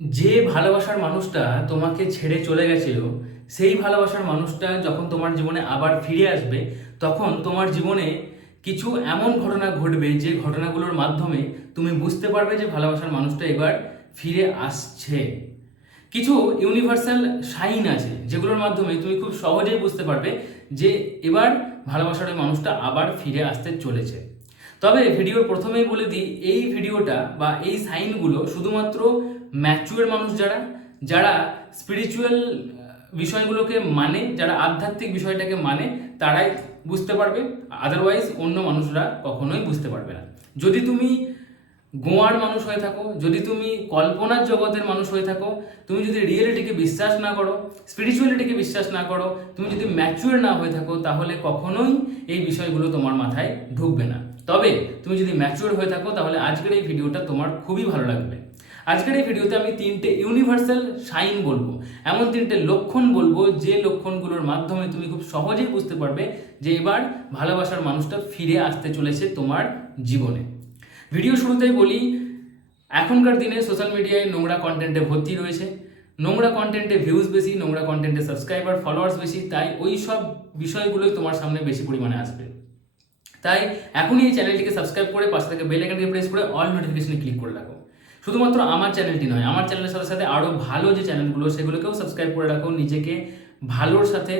যে ভালোবাসার মানুষটা তোমাকে ছেড়ে চলে গেছিল, সেই ভালোবাসার মানুষটা যখন তোমার জীবনে আবার ফিরে আসবে, তখন তোমার জীবনে কিছু এমন ঘটনা ঘটবে যে ঘটনাগুলোর মাধ্যমে তুমি বুঝতে পারবে যে ভালোবাসার মানুষটা এবার ফিরে আসছে। কিছু ইউনিভার্সাল সাইন আছে যেগুলোর মাধ্যমে তুমি খুব সহজেই বুঝতে পারবে যে এবার ভালোবাসার ওই মানুষটা আবার ফিরে আসতে চলেছে। তবে ভিডিওর প্রথমেই বলে দিই, এই ভিডিওটা বা এই সাইনগুলো শুধুমাত্র ম্যাচুয়ার মানুষ যারা যারা স্পিরিচুয়াল বিষয়গুলোকে মানে যারা আধ্যাত্মিক বিষয়টাকে মানে তারাই বুঝতে পারবে। আদারওয়াইজ অন্য মানুষরা কখনোই বুঝতে পারবে না। যদি তুমি গোয়ার মানুষ হয়ে থাকো, যদি তুমি কল্পনার জগতের মানুষ হয়ে থাকো, তুমি যদি রিয়েলিটিকে বিশ্বাস না করো স্পিরিচুয়ালিটিকে বিশ্বাস না করো, তুমি যদি ম্যাচুয়ার না হয়ে থাকো, তাহলে কখনোই এই বিষয়গুলো তোমার মাথায় ঢুকবে না। তবে তুমি যদি ম্যাচিওর হয়ে থাকো, তাহলে আজকের এই ভিডিওটা তোমার খুবই ভালো লাগবে। আজকের এই ভিডিওতে আমি তিনটে ইউনিভার্সাল সাইন বলব। এমন তিনটে লক্ষণ বলব, যে লক্ষণগুলোর মাধ্যমে তুমি খুব সহজেই বুঝতে পারবে যে এবার ভালোবাসার মানুষটা ফিরে আসতে চলেছে তোমার জীবনে। ভিডিও শুরুতেই বলি, এখনকার দিনে সোশ্যাল মিডিয়ায় নোংরা কন্টেন্টে ভর্তি রয়েছে। নোংরা কন্টেন্টে ভিউজ বেশি, নোংরা কন্টেন্টে সাবস্ক্রাইবার ফলোয়ার্স বেশি, তাই ওই সব বিষয়গুলোই তোমার সামনে বেশি পরিমাণে আসবে। তাই এখনই এই চ্যানেলটিকে সাবস্ক্রাইব করে পাশে থেকে বেল আইকনকে প্রেস করে অল নোটিফিকেশনে ক্লিক করে রাখো। শুধুমাত্র আমার চ্যানেলটি নয়, আমার চ্যানেলের সাথে সাথে আরও ভালো যে চ্যানেলগুলো, সেগুলোকেও সাবস্ক্রাইব করে রাখো নিজেকে ভালোর সাথে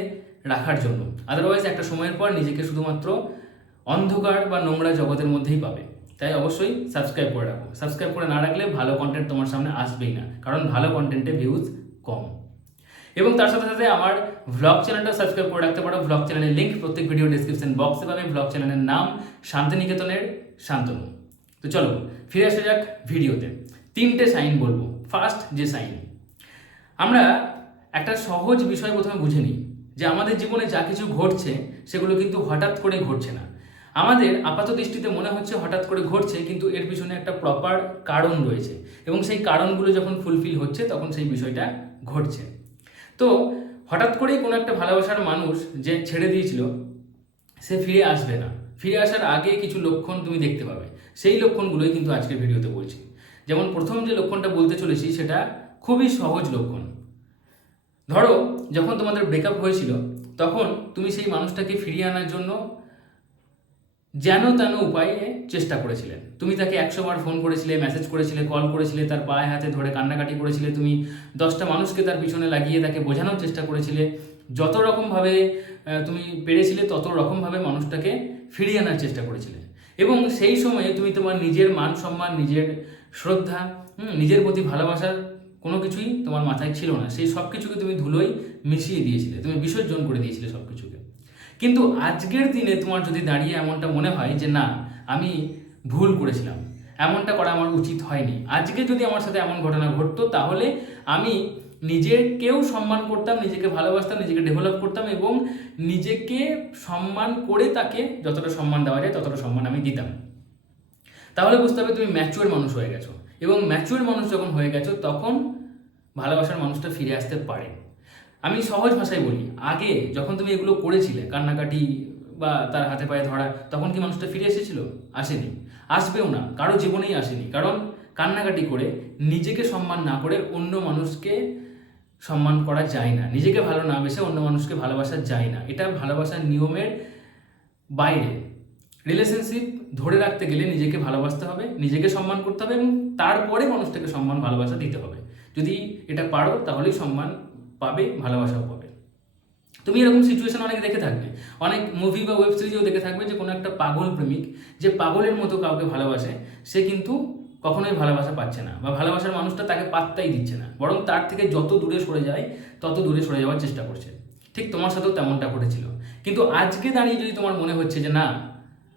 রাখার জন্য। আদারওয়াইজ একটা সময়ের পর নিজেকে শুধুমাত্র অন্ধকার বা নোংরা জগতের মধ্যেই পাবে। তাই অবশ্যই সাবস্ক্রাইব করে রাখো। সাবস্ক্রাইব করে না রাখলে ভালো কন্টেন্ট তোমার সামনে আসবেই না, কারণ ভালো কন্টেন্টে ভিউজ কম। এবং তার সাথে সাথে আমার ভ্লগ চ্যানেলটা সাবস্ক্রাইব করে রাখতে পারো। ভ্লগ চ্যানেলের লিঙ্ক প্রত্যেক ভিডিও ডিসক্রিপশন বক্সে পাবে। ভ্লগ চ্যানেলের নাম শান্তিনিকেতনের শান্তনু। তো চলো, ফিরে আসা যাক ভিডিওতে তিনটে সাইন বলব। ফার্স্ট যে সাইন আমরা একটা সহজ বিষয় প্রথমে বুঝে নিই যে আমাদের জীবনে যা কিছু ঘটছে, সেগুলো কিন্তু হঠাৎ করে ঘটছে না। আমাদের আপাত দৃষ্টিতে মনে হচ্ছে হঠাৎ করে ঘটছে, কিন্তু এর পিছনে একটা প্রপার কারণ রয়েছে। এবং সেই কারণগুলো যখন ফুলফিল হচ্ছে, তখন সেই বিষয়টা ঘটছে। তো হঠাৎ করেই কোনো একটা ভালোবাসার মানুষ যে ছেড়ে দিয়েছিল, সে ফিরে আসবে না। ফিরে আসার আগে কিছু লক্ষণ তুমি দেখতে পাবে। সেই লক্ষণগুলোই কিন্তু আজকের ভিডিওতে বলছি। যেমন প্রথম যে লক্ষণটা বলতে চলেছি, সেটা খুবই সহজ লক্ষণ। ধরো, যখন তোমাদের ব্রেকআপ হয়েছিল, তখন তুমি সেই মানুষটাকে ফিরিয়ে আনার জন্য যেন তেন উপায়ে চেষ্টা করেছিলেন। তুমি তাকে একশো বার ফোন করেছিলে মেসেজ করেছিলে কল করেছিলে, তার পায়ে হাতে ধরে কান্নাকাটি করেছিলে, তুমি দশটা মানুষকে তার পিছনে লাগিয়ে তাকে বোঝানোর চেষ্টা করেছিলে। যত রকমভাবে তুমি পেরেছিলে, তত রকমভাবে মানুষটাকে ফিরিয়ে আনার চেষ্টা করেছিলে। এবং সেই সময়ে তুমি তোমার নিজের মান সম্মান, নিজের শ্রদ্ধা নিজের প্রতি ভালোবাসার কোনো কিছুই তোমার মাথায় ছিল না। সেই সব কিছুকে তুমি ধুলোই মিশিয়ে দিয়েছিলে। তুমি বিসর্জন করে দিয়েছিলে সব কিছুকে কিন্তু আজকের দিনে তোমার যদি দাঁড়িয়ে এমনটা মনে হয় যে না, আমি ভুল করেছিলাম, এমনটা করা আমার উচিত হয়নি। আজকে যদি আমার সাথে এমন ঘটনা ঘটতো, তাহলে আমি নিজেকেও সম্মান করতাম, নিজেকে ভালোবাসতাম, নিজেকে ডেভেলপ করতাম এবং নিজেকে সম্মান করে তাকে যতটা সম্মান দেওয়া যায়, ততটা সম্মান আমি দিতাম। তাহলে বুঝতে হবে তুমি ম্যাচুয়ার মানুষ হয়ে গেছো। এবং ম্যাচুয়ার মানুষ যখন হয়ে গেছো, তখন ভালোবাসার মানুষটা ফিরে আসতে পারে। আমি সহজ ভাষায় বলি, আগে যখন তুমি এগুলো করেছিলে, কান্নাকাটি বা তার হাতে পায়ে ধরা, তখন কি মানুষটা ফিরে এসেছিল? আসেনি। আসবেও না, কারও জীবনেই আসেনি, কারণ কান্নাকাটি করে নিজেকে সম্মান না করে অন্য মানুষকে সম্মান করা যায় না। নিজেকে ভালো না বেসে অন্য মানুষকে ভালোবাসা যায় না। এটা ভালোবাসার নিয়মের বাইরে। রিলেশনশিপ ধরে রাখতে গেলে নিজেকে ভালোবাসতে হবে, নিজেকে সম্মান করতে হবে এবং তারপরে মানুষটাকে সম্মান, ভালোবাসা দিতে হবে। যদি এটা পারো, তাহলেই সম্মান পাবে, ভালোবাসাও পাবে। তুমি এরকম সিচুয়েশন অনেক দেখে থাকবে। অনেক মুভি বা ওয়েব সিরিজেও দেখে থাকবে যে, কোনো একটা পাগল প্রেমিক, যে পাগলের মতো কাউকে ভালোবাসে, সে কিন্তু কখনোই ভালোবাসা পাচ্ছে না বা ভালোবাসার মানুষটা তাকে পাত্তাই দিচ্ছে না। বরং তার থেকে যত দূরে সরে যায়, তত দূরে সরে যাওয়ার চেষ্টা করছে। ঠিক তোমার সাথেও তেমনটা ঘটেছিল। কিন্তু আজকে দাঁড়িয়ে যদি তোমার মনে হচ্ছে যে, না,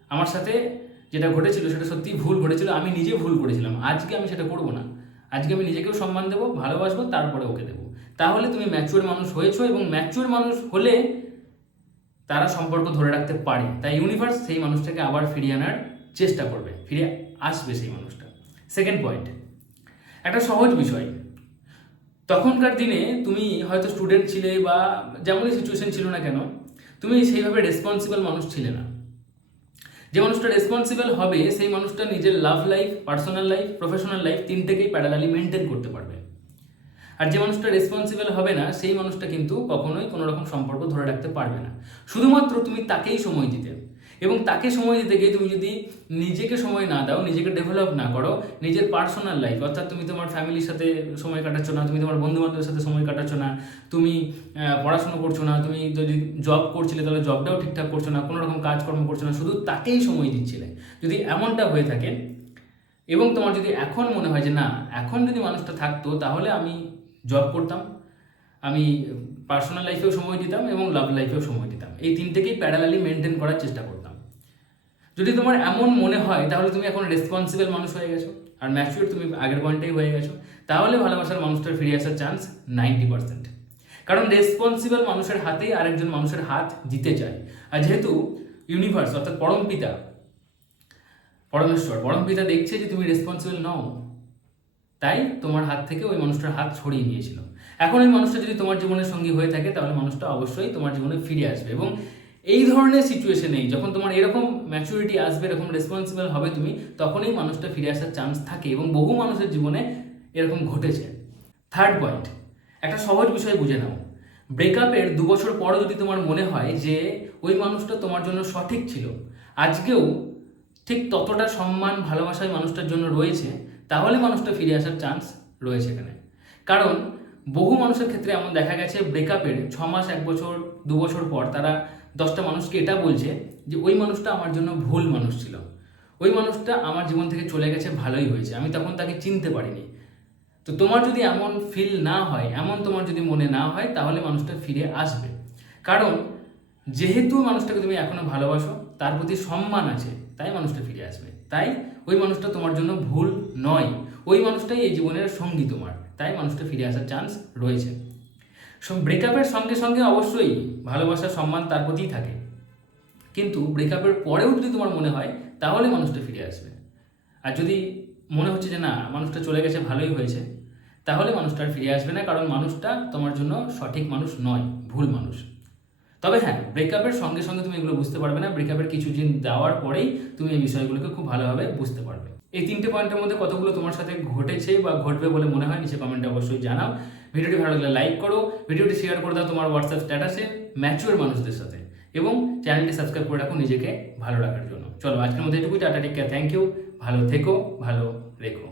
আমার সাথে যেটা ঘটেছিল, সেটা সত্যি ভুল ঘটেছিল, আমি নিজে ভুল করেছিলাম। আজকে আমি সেটা করব না। আজকে আমি নিজেকেও সম্মান দেবো, ভালোবাসবো, তারপরে ওকে দেবো। তাহলে তুমি ম্যাচুয়ার মানুষ হয়েছো এবং ম্যাচুয়ার মানুষ হলে তারা সম্পর্ক ধরে রাখতে পারে। তাই ইউনিভার্স সেই মানুষটাকে আবার ফিরিয়ে আনার চেষ্টা করবে ফিরে আসবে সেই মানুষটা। সেকেন্ড পয়েন্ট একটা সহজ বিষয়। তখনকার দিনে তুমি হয়তো স্টুডেন্ট ছিলে বা যেমনই সিচুয়েশন ছিল না কেন, তুমি সেইভাবে রেসপন্সিবল মানুষ ছিলে না। যে মানুষটা রেসপন্সিবল হবে, সেই মানুষটা নিজের love life personal life professional life তিনটেকেই parallelly maintain করতে পারবে। আর যে মানুষটা রেসপন্সিবল হবে না, সেই মানুষটা কিন্তু কখনোই কোনো রকম সম্পর্ক ধরে রাখতে পারবে না। শুধুমাত্র তুমি তাকেই সময় দিতে। এবং তাকে সময় দিতে গিয়ে তুমি যদি নিজেকে সময় না দাও, নিজেকে ডেভেলপ না করো, নিজের পার্সোনাল লাইফ অর্থাৎ তুমি তোমার ফ্যামিলির সাথে সময় কাটাচ্ছ না, তুমি তোমার বন্ধু বান্ধবের সাথে সময় কাটাচ্ছ না, তুমি পড়াশোনা করছ না, তুমি যদি জব করছিলে তাহলে জবটাও ঠিকঠাক করছ না কোনো রকম কাজকর্ম করছ না, শুধু তাকেই সময় দিচ্ছিলে। যদি এমনটা হয়ে থাকে এবং তোমার যদি এখন মনে হয় যে না, এখন যদি মানুষটা থাকতো তাহলে আমি জব করতাম, আমি পার্সোনাল লাইফেও সময় দিতাম এবং লাভ লাইফেও সময় দিতাম। এই তিনটেকেই প্যারালালি মেনটেন করার চেষ্টা করতাম। যদি তোমার এমন মনে হয়, তাহলে তুমি এখন রেসপন্সিবল মানুষ হয়ে গেছো। আর ম্যাচিউর তুমি আগের পয়েন্টেই হয়ে গেছো। তাহলে ভালোবাসার মানুষটার ফিরে আসার চান্স নাইনটি পার্সেন্ট কারণ রেসপন্সিবল মানুষের হাতেই আরেকজন মানুষের হাত দিতে চায় আর যেহেতু ইউনিভার্স অর্থাৎ পরমপিতা পরমেশ্বর পরমপিতা দেখছে যে তুমি রেসপন্সিবল নও, তাই তোমার হাত থেকে ওই মানুষটার হাত ছড়িয়ে নিয়েছিল। এখন ওই মানুষটা যদি তোমার জীবনের সঙ্গী হয়ে থাকে, তাহলে মানুষটা অবশ্যই তোমার জীবনে ফিরে আসবে। এবং এই ধরনের সিচুয়েশনেই যখন তোমার এরকম ম্যাচুরিটি আসবে, এরকম রেসপন্সিবল হবে তুমি, তখনই মানুষটা ফিরে আসার চান্স থাকে এবং বহু মানুষের জীবনে এরকম ঘটেছে। থার্ড পয়েন্ট একটা সহজ বিষয় বুঝে নাও। ব্রেকআপের দু বছর পরও যদি তোমার মনে হয় যে, ওই মানুষটা তোমার জন্য সঠিক ছিল, আজকেও ঠিক ততটা সম্মান ভালোবাসায় মানুষটার জন্য রয়েছে, তাহলে মানুষটা ফিরে আসার চান্স রয়েছে এখানে। কারণ বহু মানুষের ক্ষেত্রে এমন দেখা গেছে ব্রেকআপের ছ মাস, এক বছর, দু বছর পর তারা দশটা মানুষকে এটা বলছে যে, ওই মানুষটা আমার জন্য ভুল মানুষ ছিল। ওই মানুষটা আমার জীবন থেকে চলে গেছে, ভালোই হয়েছে। আমি তখন তাকে চিনতে পারিনি। তো তোমার যদি এমন ফিল না হয়, এমন তোমার যদি মনে না হয়, তাহলে মানুষটা ফিরে আসবে। কারণ, যেহেতু মানুষটাকে তুমি এখনও ভালোবাসো, তার প্রতি সম্মান আছে, তাই মানুষটা ফিরে আসবে। তাই ওই মানুষটা তোমার জন্য ভুল নয়। ওই মানুষটাই এই জীবনের সঙ্গী তোমার। তাই মানুষটা ফিরে আসার চান্স রয়েছে। ব্রেকআপের সঙ্গে সঙ্গে অবশ্যই ভালোবাসা, সম্মান তার প্রতিই থাকে। কিন্তু ব্রেকআপের পরেও যদি তোমার মনে হয়, তাহলে মানুষটা ফিরে আসবে। আর যদি মনে হচ্ছে যে না, মানুষটা চলে গেছে, ভালোই হয়েছে, তাহলে মানুষটা ফিরে আসবে না, কারণ মানুষটা তোমার জন্য সঠিক মানুষ নয়, ভুল মানুষ। তবে হ্যাঁ ব্রেকআপের সঙ্গে সঙ্গে তুমি এগুলো বুঝতে পারবে না। ব্রেকআপের কিছুদিন দেওয়ার পরেই তুমি এই বিষয়গুলোকে খুব ভালোভাবে বুঝতে পারবে। এই তিনটে পয়েন্টের মধ্যে কতগুলো তোমার সাথে ঘটেছে বা ঘটবে বলে মনে হয় নিচে কমেন্টে অবশ্যই জানাও। ভিডিওটি ভালো লাগলে লাইক করো, ভিডিওটি শেয়ার করে দাও তোমার হোয়াটসঅ্যাপ স্ট্যাটাসে ম্যাচিওর মানুষদের সাথে এবং চ্যানেলটি সাবস্ক্রাইব করে রাখো নিজেকে ভালো রাখার জন্য। চলো আজকের মধ্যে এটুকুই, টাটা টিকা থ্যাংক ইউ ভালো থেকো, ভালো রেখো।